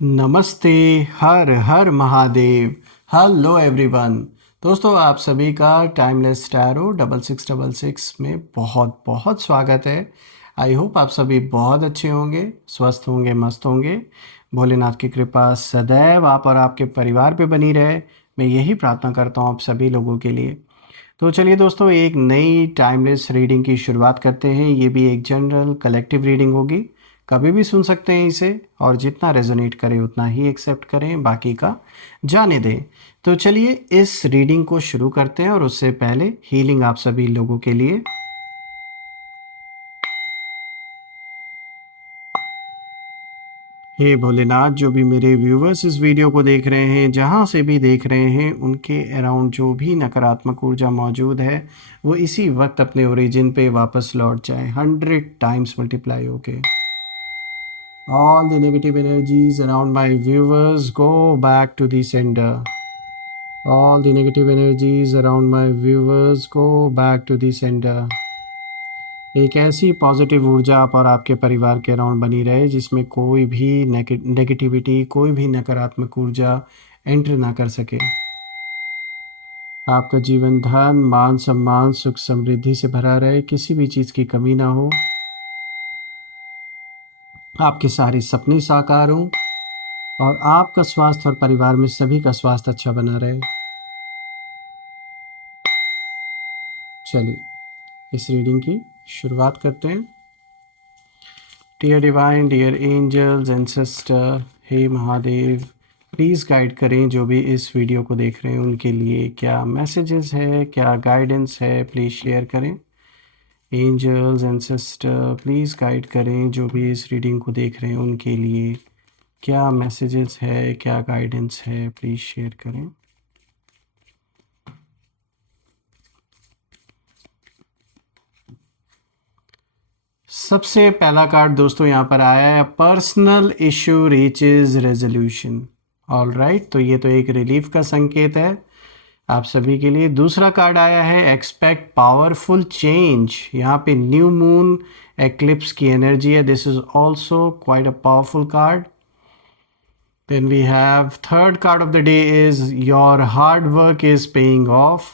नमस्ते। हर हर महादेव। Hello everyone. दोस्तों, आप सभी का टाइमलेस टैरो 6666 में बहुत बहुत स्वागत है। आई होप आप सभी बहुत अच्छे होंगे, स्वस्थ होंगे, मस्त होंगे। भोलेनाथ की कृपा सदैव आप और आपके परिवार पे बनी रहे, मैं यही प्रार्थना करता हूँ आप सभी लोगों के लिए। तो चलिए दोस्तों, एक नई टाइमलेस रीडिंग की शुरुआत करते हैं। ये भी एक जनरल कलेक्टिव रीडिंग होगी, कभी भी सुन सकते हैं इसे, और जितना रेजोनेट करे उतना ही एक्सेप्ट करें, बाकी का जाने दें। तो चलिए इस रीडिंग को शुरू करते हैं, और उससे पहले हीलिंग आप सभी लोगों के लिए। हे भोलेनाथ, जो भी मेरे व्यूवर्स इस वीडियो को देख रहे हैं, जहाँ से भी देख रहे हैं, उनके अराउंड जो भी नकारात्मक ऊर्जा मौजूद है वो इसी वक्त अपने ओरिजिन पे वापस लौट जाए, 100 टाइम्स मल्टीप्लाई होके। All the negative energies around my viewers go back to the sender. All the negative energies around my viewers go back to the sender. एक ऐसी पॉजिटिव ऊर्जा आप और आपके परिवार के अराउंड बनी रहे जिसमें कोई भी नेगेटिविटी, कोई भी नकारात्मक ऊर्जा एंटर ना कर सके। आपका जीवन धन, मान, सम्मान, सुख, समृद्धि से भरा रहे, किसी भी चीज़ की कमी ना हो। आपके सारे सपने साकार हों, और आपका स्वास्थ्य और परिवार में सभी का स्वास्थ्य अच्छा बना रहे। चलिए इस रीडिंग की शुरुआत करते हैं। Dear divine, dear angels, ancestor, हे महादेव, प्लीज़ गाइड करें जो भी इस वीडियो को देख रहे हैं उनके लिए क्या मैसेजेस है, क्या गाइडेंस है, प्लीज़ शेयर करें। एंजल्स, एंसेस्टर, प्लीज़ गाइड करें जो भी इस रीडिंग को देख रहे हैं उनके लिए क्या मैसेजेस है, क्या गाइडेंस है, प्लीज़ शेयर करें। सबसे पहला कार्ड दोस्तों यहाँ पर आया है, personal issue reaches resolution. All right, तो ये तो एक रिलीफ का संकेत है आप सभी के लिए। दूसरा कार्ड आया है, एक्सपेक्ट पावरफुल चेंज। यहाँ पे न्यू मून एक्लिप्स की एनर्जी है। This is also quite a powerful card. Then we have third card of the day is your hard work is paying off.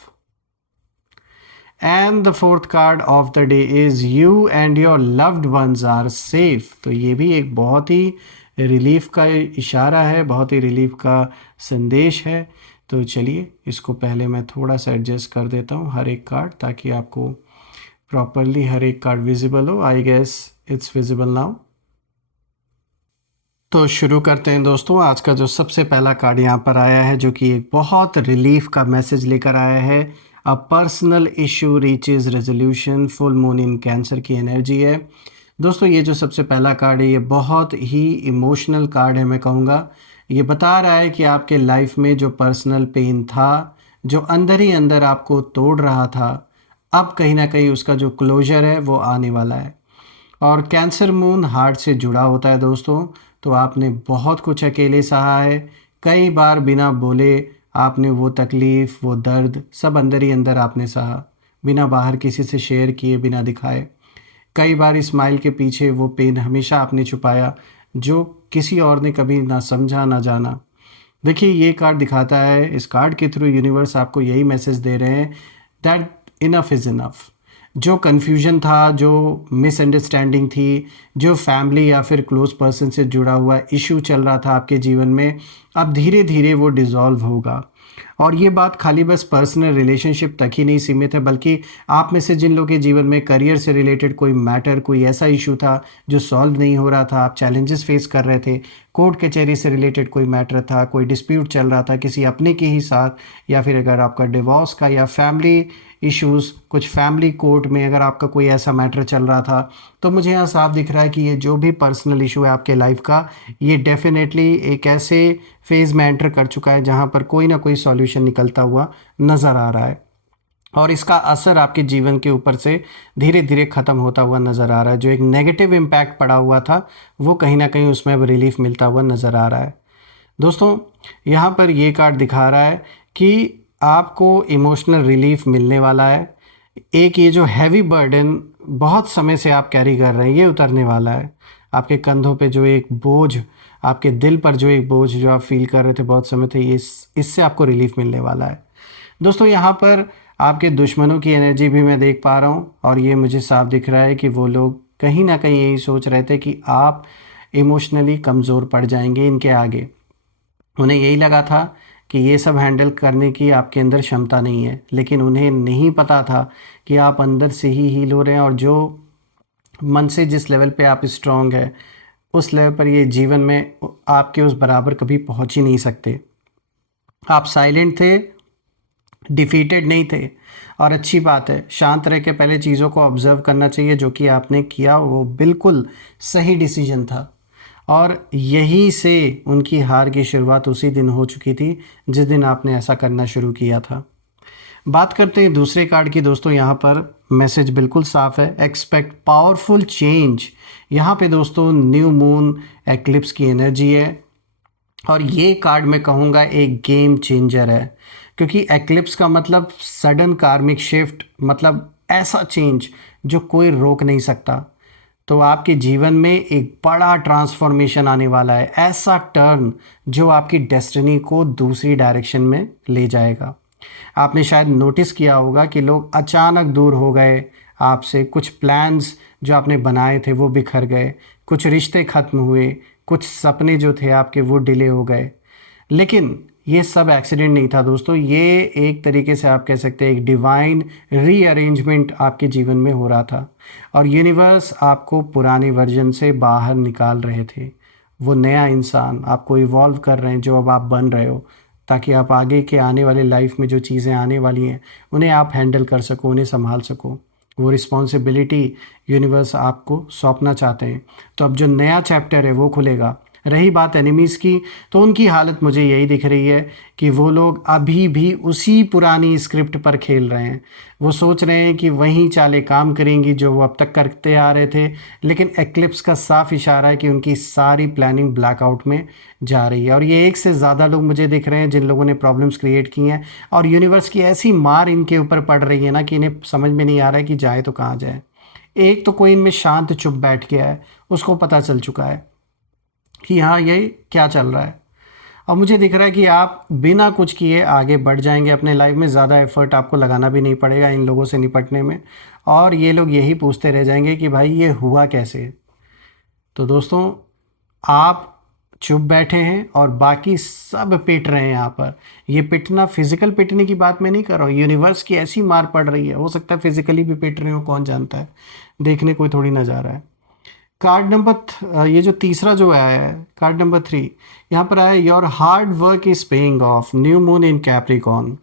And the fourth card of the day is you and your loved ones are safe. तो ये भी एक बहुत ही relief का इशारा है, बहुत ही relief का संदेश है। तो चलिए इसको पहले मैं थोड़ा सा एडजस्ट कर देता हूँ हर एक कार्ड, ताकि आपको प्रॉपरली हर एक कार्ड विजिबल हो। I guess it's visible now. तो शुरू करते हैं दोस्तों। आज का जो सबसे पहला कार्ड यहाँ पर आया है, जो कि एक बहुत रिलीफ का मैसेज लेकर आया है, a personal issue reaches resolution, full moon in Cancer की एनर्जी है। दोस्तों ये जो सबसे पहला कार्ड है, ये बहुत ही इमोशनल कार्ड है। मैं कहूँगा ये बता रहा है कि आपके लाइफ में जो पर्सनल पेन था, जो अंदर ही अंदर आपको तोड़ रहा था, अब कहीं ना कहीं उसका जो क्लोजर है वो आने वाला है। और कैंसर मून हार्ट से जुड़ा होता है दोस्तों। तो आपने बहुत कुछ अकेले सहा है, कई बार बिना बोले आपने वो तकलीफ़, वो दर्द सब अंदर ही अंदर आपने सहा, बिना बाहर किसी से शेयर किए, बिना दिखाए। कई बार स्माइल के पीछे वो पेन हमेशा आपने छुपाया, जो किसी और ने कभी ना समझा ना जाना। देखिए ये कार्ड दिखाता है, इस कार्ड के थ्रू यूनिवर्स आपको यही मैसेज दे रहे हैं दैट इनफ इज़ इनफ। जो कन्फ्यूजन था, जो मिसअंडरस्टैंडिंग थी, जो फैमिली या फिर क्लोज पर्सन से जुड़ा हुआ इशू चल रहा था आपके जीवन में, अब धीरे धीरे वो डिज़ॉल्व होगा। और ये बात खाली बस पर्सनल रिलेशनशिप तक ही नहीं सीमित है, बल्कि आप में से जिन लोगों के जीवन में करियर से रिलेटेड कोई मैटर, कोई ऐसा इशू था जो सॉल्व नहीं हो रहा था, आप चैलेंजेस फेस कर रहे थे, कोर्ट कचहरी से रिलेटेड कोई मैटर था, कोई डिस्प्यूट चल रहा था किसी अपने के ही साथ, या फिर अगर आपका डिवोर्स का या फैमिली इश्यूज़, कुछ फैमिली कोर्ट में अगर आपका कोई ऐसा मैटर चल रहा था, तो मुझे यहाँ साफ दिख रहा है कि ये जो भी पर्सनल इशू है आपके लाइफ का, ये डेफिनेटली एक ऐसे फेज़ में एंटर कर चुका है जहाँ पर कोई ना कोई सॉल्यूशन निकलता हुआ नज़र आ रहा है। और इसका असर आपके जीवन के ऊपर से धीरे धीरे ख़त्म होता हुआ नज़र आ रहा है। जो एक नेगेटिव इम्पैक्ट पड़ा हुआ था, वो कहीं ना कहीं उसमें अब रिलीफ मिलता हुआ नज़र आ रहा है। दोस्तों यहाँ पर ये कार्ड दिखा रहा है कि आपको इमोशनल रिलीफ मिलने वाला है। एक ये जो हैवी बर्डन बहुत समय से आप कैरी कर रहे हैं, ये उतरने वाला है। आपके कंधों पे जो एक बोझ आपके दिल पर जो एक बोझ जो आप फील कर रहे थे बहुत समय थे, ये इससे आपको रिलीफ मिलने वाला है। दोस्तों यहाँ पर आपके दुश्मनों की एनर्जी भी मैं देख पा रहा हूँ, और ये मुझे साफ दिख रहा है कि वो लोग कहीं ना कहीं यही सोच रहे थे कि आप इमोशनली कमज़ोर पड़ जाएंगे इनके आगे। उन्हें यही लगा था कि ये सब हैंडल करने की आपके अंदर क्षमता नहीं है, लेकिन उन्हें नहीं पता था कि आप अंदर से ही हील हो रहे हैं, और जो मन से जिस लेवल पे आप स्ट्रांग है उस लेवल पर ये जीवन में आपके उस बराबर कभी पहुंच ही नहीं सकते। आप साइलेंट थे, डिफीटेड नहीं थे। और अच्छी बात है, शांत रह के पहले चीज़ों को ऑब्जर्व करना चाहिए। जो कि आपने किया वो बिल्कुल सही डिसीजन था, और यहीं से उनकी हार की शुरुआत उसी दिन हो चुकी थी जिस दिन आपने ऐसा करना शुरू किया था। बात करते हैं दूसरे कार्ड की। दोस्तों यहाँ पर मैसेज बिल्कुल साफ है, एक्सपेक्ट पावरफुल चेंज। यहाँ पे दोस्तों न्यू मून एक्लिप्स की एनर्जी है, और ये कार्ड मैं कहूँगा एक गेम चेंजर है, क्योंकि एक्लिप्स का मतलब सडन कार्मिक शिफ्ट, मतलब ऐसा चेंज जो कोई रोक नहीं सकता। तो आपके जीवन में एक बड़ा ट्रांसफॉर्मेशन आने वाला है, ऐसा टर्न जो आपकी डेस्टिनी को दूसरी डायरेक्शन में ले जाएगा। आपने शायद नोटिस किया होगा कि लोग अचानक दूर हो गए आपसे, कुछ प्लान्स जो आपने बनाए थे वो बिखर गए, कुछ रिश्ते ख़त्म हुए, कुछ सपने जो थे आपके वो डिले हो गए। लेकिन ये सब एक्सीडेंट नहीं था दोस्तों, ये एक तरीके से आप कह सकते हैं एक डिवाइन रीअरेंजमेंट आपके जीवन में हो रहा था, और यूनिवर्स आपको पुराने वर्जन से बाहर निकाल रहे थे। वो नया इंसान आपको इवॉल्व कर रहे हैं जो अब आप बन रहे हो, ताकि आप आगे के आने वाले लाइफ में जो चीज़ें आने वाली हैं उन्हें आप हैंडल कर सको, उन्हें संभाल सको। वो रिस्पॉन्सिबिलिटी यूनिवर्स आपको सौंपना चाहते हैं। तो अब जो नया चैप्टर है वो खुलेगा। रही बात एनिमीज़ की, तो उनकी हालत मुझे यही दिख रही है कि वो लोग अभी भी उसी पुरानी स्क्रिप्ट पर खेल रहे हैं। वो सोच रहे हैं कि वही चालें काम करेंगी जो वो अब तक करते आ रहे थे, लेकिन एक्लिप्स का साफ इशारा है कि उनकी सारी प्लानिंग ब्लैकआउट में जा रही है। और ये एक से ज़्यादा लोग मुझे दिख रहे हैं जिन लोगों ने प्रॉब्लम्स क्रिएट की हैं, और यूनिवर्स की ऐसी मार इनके ऊपर पड़ रही है ना कि इन्हें समझ में नहीं आ रहा है कि जाए तो कहाँ जाए। एक तो कोई इनमें शांत चुप बैठ गया है, उसको पता चल चुका है कि हाँ ये क्या चल रहा है। और मुझे दिख रहा है कि आप बिना कुछ किए आगे बढ़ जाएंगे अपने लाइफ में, ज़्यादा एफर्ट आपको लगाना भी नहीं पड़ेगा इन लोगों से निपटने में, और ये लोग यही पूछते रह जाएंगे कि भाई ये हुआ कैसे। तो दोस्तों आप चुप बैठे हैं और बाकी सब पिट रहे हैं यहाँ पर। ये पिटना, फिजिकल पिटने की बात मैं नहीं कर रहा हूँ, यूनिवर्स की ऐसी मार पड़ रही है, हो सकता है फिजिकली भी पिट रहे हो, कौन जानता है, देखने कोई थोड़ी ना जा रहा है। कार्ड नंबर ये जो तीसरा जो आया है, कार्ड नंबर 3, यहाँ पर आया your hard work is paying off, new moon in Capricorn.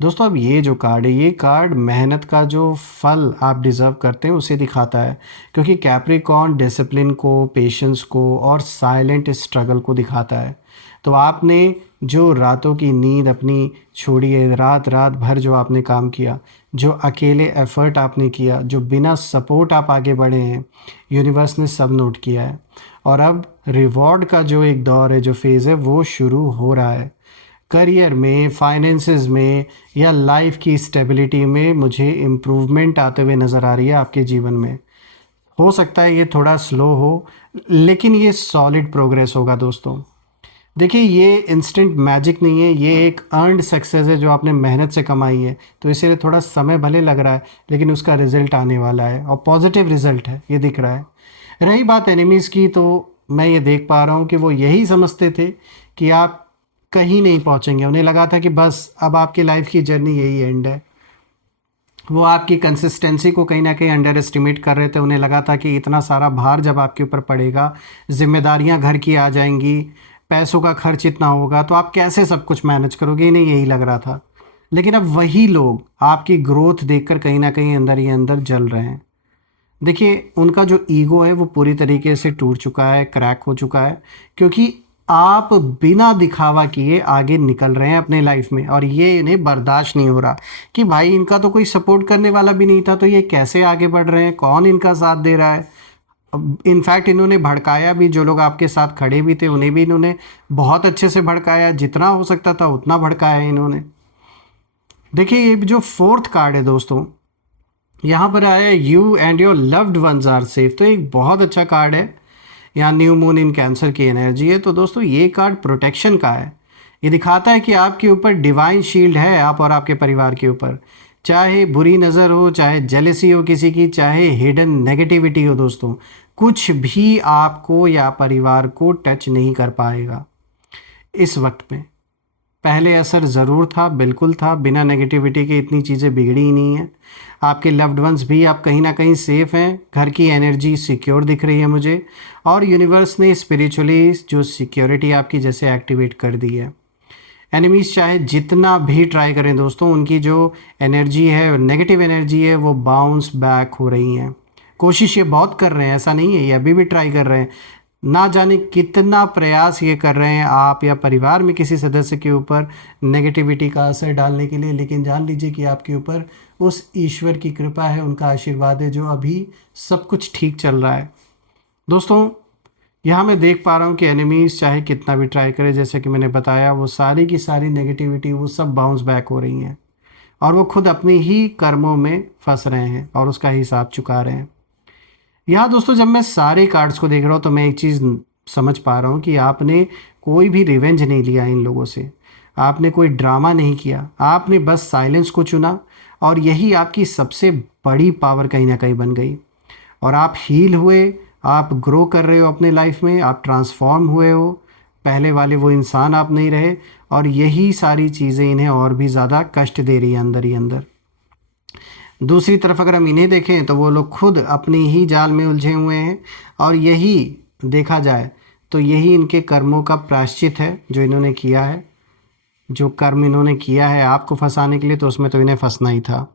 दोस्तों अब ये जो कार्ड है, ये कार्ड मेहनत का जो फल आप डिज़र्व करते हैं उसे दिखाता है, क्योंकि कैप्रिकॉर्न डिसिप्लिन को, पेशेंस को और साइलेंट स्ट्रगल को दिखाता है। तो आपने जो रातों की नींद अपनी छोड़ी है, रात रात भर जो आपने काम किया, जो अकेले एफर्ट आपने किया, जो बिना सपोर्ट आप आगे बढ़े हैं, यूनिवर्स ने सब नोट किया है। और अब रिवॉर्ड का जो एक दौर है, जो फेज़ है, वो शुरू हो रहा है। करियर में, फाइनेंसेस में या लाइफ की स्टेबिलिटी में मुझे इम्प्रूवमेंट आते हुए नज़र आ रही है आपके जीवन में। हो सकता है ये थोड़ा स्लो हो, लेकिन ये सॉलिड प्रोग्रेस होगा दोस्तों। देखिए ये इंस्टेंट मैजिक नहीं है, ये एक अर्नड सक्सेस है जो आपने मेहनत से कमाई है। तो इसीलिए थोड़ा समय भले लग रहा है, लेकिन उसका रिज़ल्ट आने वाला है, और पॉजिटिव रिज़ल्ट है, ये दिख रहा है। रही बात एनिमीज़ की, तो मैं ये देख पा रहा हूँ कि वो यही समझते थे कि आप कहीं नहीं पहुँचेंगे। उन्हें लगा था कि बस अब आपकी लाइफ की जर्नी यही एंड है। वो आपकी कंसिस्टेंसी को कहीं ना कहीं अंडर एस्टिमेट कर रहे थे। उन्हें लगा था कि इतना सारा भार जब आपके ऊपर पड़ेगा, जिम्मेदारियां घर की आ जाएंगी, पैसों का खर्च इतना होगा, तो आप कैसे सब कुछ मैनेज करोगे, इन्हें यही लग रहा था। लेकिन अब वही लोग आपकी ग्रोथ देखकर कहीं ना कहीं अंदर ही अंदर जल रहे हैं। देखिए उनका जो ईगो है वो पूरी तरीके से टूट चुका है, क्रैक हो चुका है, क्योंकि आप बिना दिखावा किए आगे निकल रहे हैं अपने लाइफ में, और ये इन्हें बर्दाश्त नहीं हो रहा कि भाई इनका तो कोई सपोर्ट करने वाला भी नहीं था, तो ये कैसे आगे बढ़ रहे हैं, कौन इनका साथ दे रहा है। इनफैक्ट इन्होंने भड़काया भी, जो लोग आपके साथ खड़े भी थे उन्हें भी इन्होंने बहुत अच्छे से भड़काया, जितना हो सकता था उतना भड़काया इन्होंने। देखिए ये जो फोर्थ कार्ड है दोस्तों, यहाँ पर आया you and your loved ones are safe. तो एक बहुत अच्छा कार्ड है। या न्यू मून इन कैंसर की एनर्जी है। तो दोस्तों ये कार्ड प्रोटेक्शन का है। ये दिखाता है कि आपके ऊपर डिवाइन शील्ड है, आप और आपके परिवार के ऊपर। चाहे बुरी नज़र हो, चाहे जेलसी हो किसी की, चाहे हिडन नेगेटिविटी हो दोस्तों, कुछ भी आपको या परिवार को टच नहीं कर पाएगा इस वक्त में। पहले असर ज़रूर था, बिल्कुल था, बिना नेगेटिविटी के इतनी चीज़ें बिगड़ी ही नहीं हैं। आपके लव्ड वंस भी आप कहीं ना कहीं सेफ हैं, घर की एनर्जी सिक्योर दिख रही है मुझे, और यूनिवर्स ने स्पिरिचुअली जो सिक्योरिटी आपकी जैसे एक्टिवेट कर दी है। एनिमीज चाहे जितना भी ट्राई करें दोस्तों, उनकी जो एनर्जी है, नेगेटिव एनर्जी है, वो बाउंस बैक हो रही हैं। कोशिश ये बहुत कर रहे हैं, ऐसा नहीं है, ये अभी भी ट्राई कर रहे हैं। ना जाने कितना प्रयास ये कर रहे हैं आप या परिवार में किसी सदस्य के ऊपर नेगेटिविटी का असर डालने के लिए, लेकिन जान लीजिए कि आपके ऊपर उस ईश्वर की कृपा है, उनका आशीर्वाद है, जो अभी सब कुछ ठीक चल रहा है। दोस्तों यहाँ मैं देख पा रहा हूँ कि एनिमीज़ चाहे कितना भी ट्राई करे, जैसे कि मैंने बताया, वो सारी की सारी नेगेटिविटी वो सब बाउंस बैक हो रही हैं, और वो खुद अपने ही कर्मों में फंस रहे हैं और उसका हिसाब चुका रहे हैं। यहाँ दोस्तों जब मैं सारे कार्ड्स को देख रहा हूँ तो मैं एक चीज़ समझ पा रहा हूँ कि आपने कोई भी रिवेंज नहीं लिया इन लोगों से, आपने कोई ड्रामा नहीं किया, आपने बस साइलेंस को चुना, और यही आपकी सबसे बड़ी पावर कहीं ना कहीं बन गई। और आप हील हुए, आप ग्रो कर रहे हो अपने लाइफ में, आप ट्रांसफॉर्म हुए हो, पहले वाले वो इंसान आप नहीं रहे, और यही सारी चीज़ें इन्हें और भी ज़्यादा कष्ट दे रही है अंदर ही अंदर। दूसरी तरफ अगर हम इन्हें देखें तो वो लोग खुद अपनी ही जाल में उलझे हुए हैं, और यही देखा जाए तो यही इनके कर्मों का प्रायश्चित है जो इन्होंने किया है। जो कर्म इन्होंने किया है आपको फंसाने के लिए, तो उसमें तो इन्हें फंसना ही था।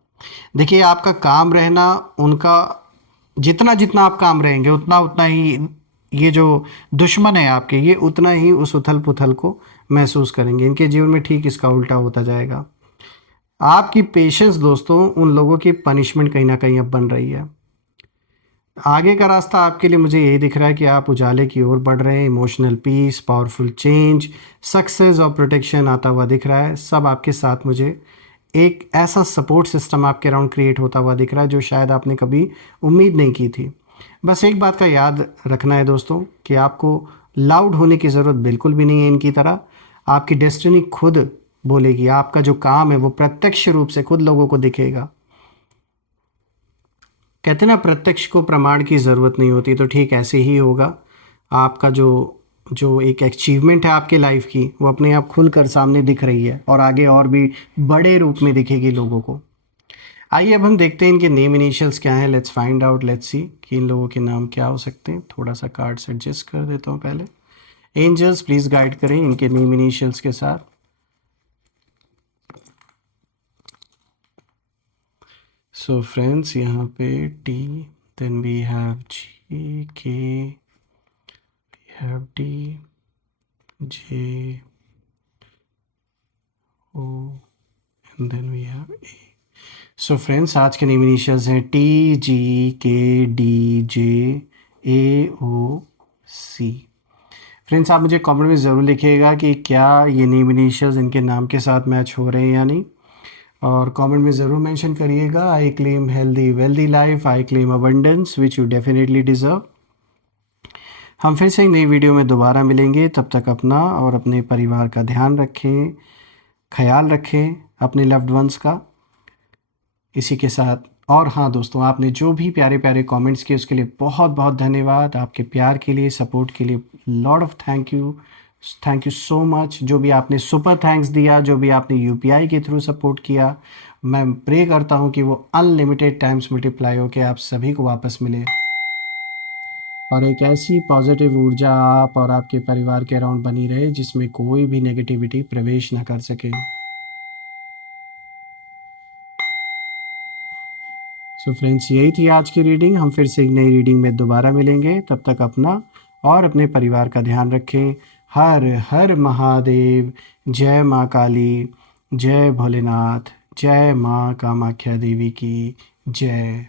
देखिए आपका काम रहना, उनका जितना जितना आप काम रहेंगे उतना उतना ही ये जो दुश्मन है आपके, ये उतना ही उस उथल पुथल को महसूस करेंगे। इनके जीवन में ठीक इसका उल्टा होता जाएगा। आपकी पेशेंस दोस्तों उन लोगों की पनिशमेंट कहीं ना कहीं अब बन रही है। आगे का रास्ता आपके लिए मुझे यही दिख रहा है कि आप उजाले की ओर बढ़ रहे हैं। Emotional peace, powerful change, success और प्रोटेक्शन आता हुआ दिख रहा है। सब आपके साथ मुझे एक ऐसा सपोर्ट सिस्टम आपके अराउंड क्रिएट होता हुआ दिख रहा है जो शायद आपने कभी उम्मीद नहीं की थी। बस एक बात का याद रखना है दोस्तों कि आपको लाउड होने की ज़रूरत बिल्कुल भी नहीं है इनकी तरह। आपकी डेस्टिनी खुद बोलेगी, आपका जो काम है वो प्रत्यक्ष रूप से खुद लोगों को दिखेगा। कहते हैं ना, प्रत्यक्ष को प्रमाण की ज़रूरत नहीं होती, तो ठीक ऐसे ही होगा। आपका जो जो एक अचीवमेंट है आपके लाइफ की, वो अपने आप खुल कर सामने दिख रही है, और आगे और भी बड़े रूप में दिखेगी लोगों को। आइए अब हम देखते हैं इनके नेम इनिशियल्स क्या हैं। Let's find out, let's see कि इन लोगों के नाम क्या हो सकते हैं। थोड़ा सा कार्ड्स एडजस्ट कर देता हूँ पहले। एंजल्स प्लीज़ गाइड करें इनके नेम इनिशियल्स के साथ। सो फ्रेंड्स यहाँ पे T, then we have G, K, we have D, J, O, and then we have A. So friends आज के नेम इनिशियल्स हैं टी, जी, के, डी, जे, ए, ओ, सी। फ्रेंड्स आप मुझे कमेंट में ज़रूर लिखिएगा कि क्या ये नेम इनिशियल्स इनके नाम के साथ मैच हो रहे हैं या नहीं, और कमेंट में ज़रूर मेंशन करिएगा। I claim healthy wealthy life, I claim abundance which you definitely deserve. हम फिर से एक नई वीडियो में दोबारा मिलेंगे, तब तक अपना और अपने परिवार का ध्यान रखें, ख्याल रखें अपने लव्ड वंस का। इसी के साथ, और हाँ दोस्तों, आपने जो भी प्यारे प्यारे कमेंट्स किए उसके लिए बहुत बहुत धन्यवाद। आपके प्यार के लिए, सपोर्ट के लिए lot of thank you so much. जो भी आपने सुपर थैंक्स दिया, जो भी आपने यूपीआई के थ्रू सपोर्ट किया, मैं प्रे करता हूँ कि वो अनलिमिटेड टाइम्स मल्टीप्लाई होकर आप सभी को वापस मिले, और एक ऐसी पॉजिटिव ऊर्जा आप और आपके परिवार के अराउंड बनी रहे जिसमें कोई भी नेगेटिविटी प्रवेश ना कर सके। सो फ्रेंड्स यही थी आज की रीडिंग। हम फिर से एक नई रीडिंग में दोबारा मिलेंगे, तब तक अपना और अपने परिवार का ध्यान रखें। हर हर महादेव। जय माँ काली, जय भोलेनाथ, जय माँ कामाख्या देवी की जय।